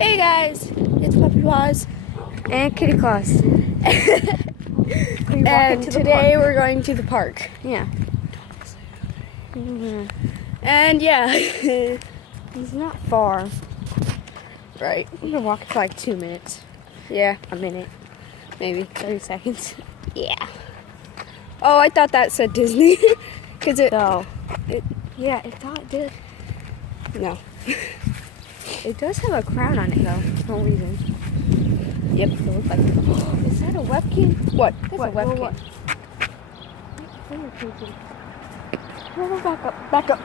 Hey guys, it's Puppy Pawz and Kitty Claus. And today we're going to the park. Yeah. And yeah, It's not far. right. We're gonna walk for like 2 minutes. Yeah, A minute. maybe. 30 seconds. Yeah. Oh, I thought that said Disney. Cause So, it yeah, it thought it did. no. It does have a crown on it though, for no reason. Yep. It looks like is that a webcam? What? That's What? a webcam. What? Back up, back up.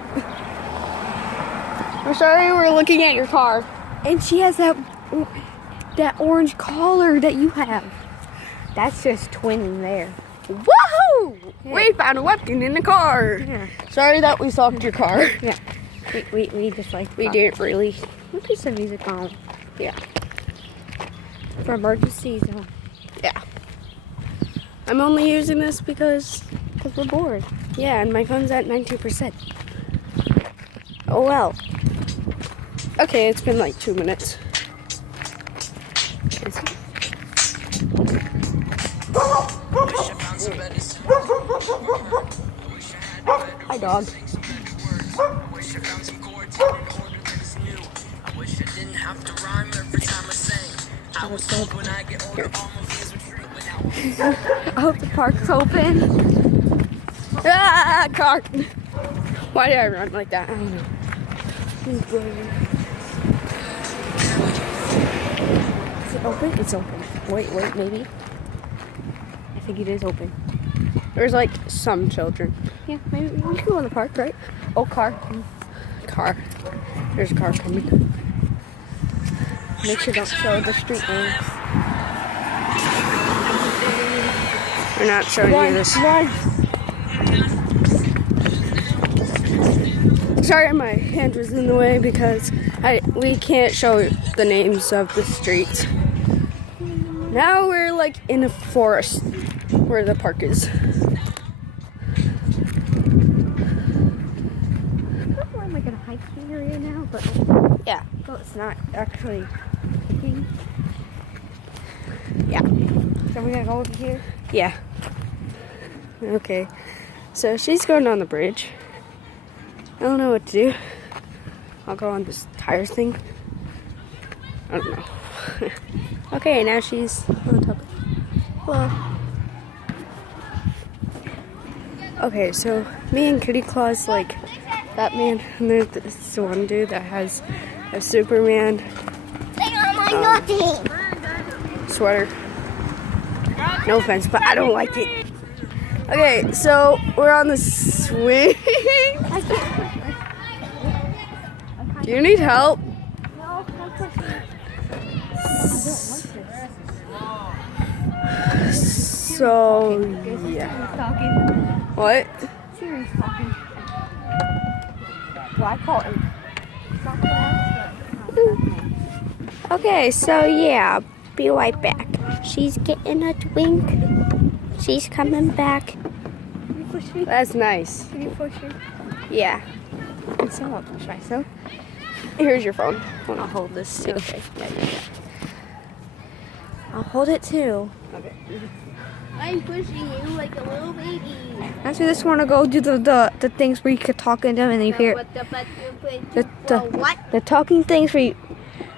We're sorry, we're looking at your car. And she has that orange collar that you have. That's just twinning there. Woohoo! Yeah. We found a webcam in the car. Yeah. Sorry that we stalked your car. Yeah. We just like We didn't really. We'll put some music on. Yeah. For emergencies. Yeah. I'm only using this because We're bored. yeah, and my phone's at 90%. Oh well. Okay, it's been like 2 minutes. Hi, dog. I hope the park's open. Ah, car. Why did I run like that? I don't know. Is it open? It's open. Wait, maybe. I think it is open. There's like some children. Yeah, maybe we can go in the park, right? Oh, car. Car. There's a car coming. Make sure don't show the street names. We're not showing you this. Run. Sorry, my hand was in the way because we can't show the names of the streets. Now we're like in a forest where the park is. We're in like a hiking area now, but Yeah. oh, it's not actually hiking. Yeah. So we're gonna go over here. Yeah. Okay. So she's going on the bridge. I don't know what to do. I'll go on this tires thing. I don't know. Okay, now she's on top. Hello. Okay, so me and Kitty Claus like Batman, and there's this one dude that has a Superman sweater. No offense, but I don't like it. Okay, so we're on the swing. Do you need help? No, So, yeah. What? Siri's talking. Well, I call it. Okay, so yeah, be right back. She's getting a twink. She's coming back. Can you push me? That's nice. Can you push me? Yeah. And so I'll push myself. Here's your phone. I'll hold this too. Okay. Yeah. I'll hold it too. Okay. I'm pushing you like a little baby. After this, want to go do the things where you could talk in them and you hear What? the talking things where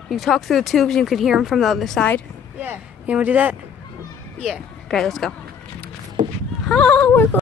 you talk through the tubes and you can hear them from the other side. Yeah. You want to do that? Yeah. Okay, let's go. Oh, we're going.